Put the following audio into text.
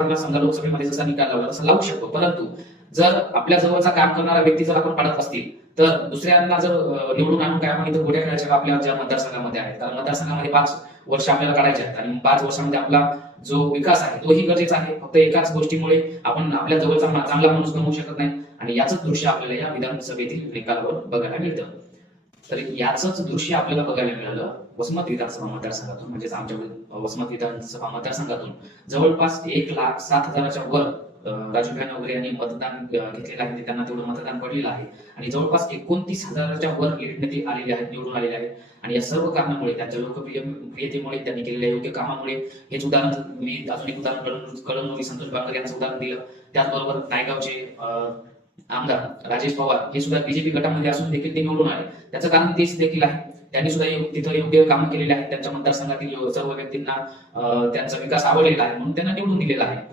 मतदारसंघ लोकसभेमध्ये जसा निकाल लावला तसा लावू शकतो, परंतु जर आपल्या जवळचा काम करणारा व्यक्ती जर आपण पाडत असतील तर दुसऱ्यांना जर निवडून आणून काय आपण इथं गोड्या खेळायच्या का आपल्या ज्या मतदारसंघामध्ये आहेत. कारण मतदारसंघामध्ये 5 वर्ष आपल्याला काढायचे आहेत आणि 5 वर्षामध्ये आपला जो विकास आहे तोही गरजेचा आहे. फक्त एकाच गोष्टीमुळे आपण आपल्या जवळचा चांगला माणूस गमवू शकत नाही आणि याच दृश्य आपल्याला या विधानसभेतील निकालावर बघायला मिळतं. तर याच दृश्य आपल्याला बघायला मिळालं वसमत विधानसभा मतदारसंघातून, म्हणजेच आमच्या वसमत विधानसभा मतदारसंघातून जवळपास 1,07,000च्या वर राजूभाई नवघरे यांनी मतदान घेतलेलं आहे. त्यांना तेवढं मतदान पडलेलं आहे आणि जवळपास 29,000च्या वर लीड आलेले आहेत, निवडून आलेले आहेत. आणि या सर्व कारणामुळे त्यांच्या लोकप्रियतेमुळे त्यांनी केलेल्या योग्य कामामुळे हेच उदाहरण मी अजून एक उदाहरण कळमनुरी संतोष बांगर यांचं उदाहरण दिलं. त्याचबरोबर नायगावचे आमदार राजेश पवार हे सुद्धा बीजेपी गटामध्ये असून देखील ते निवडून आले. त्याचं कारण तेच देखील आहे, त्यांनी सुद्धा तिथं योग्य कामं केलेली आहेत. त्यांच्या मतदारसंघातील सर्व व्यक्तींना त्यांचा विकास आवडलेला आहे म्हणून त्यांना निवडून दिलेला आहे.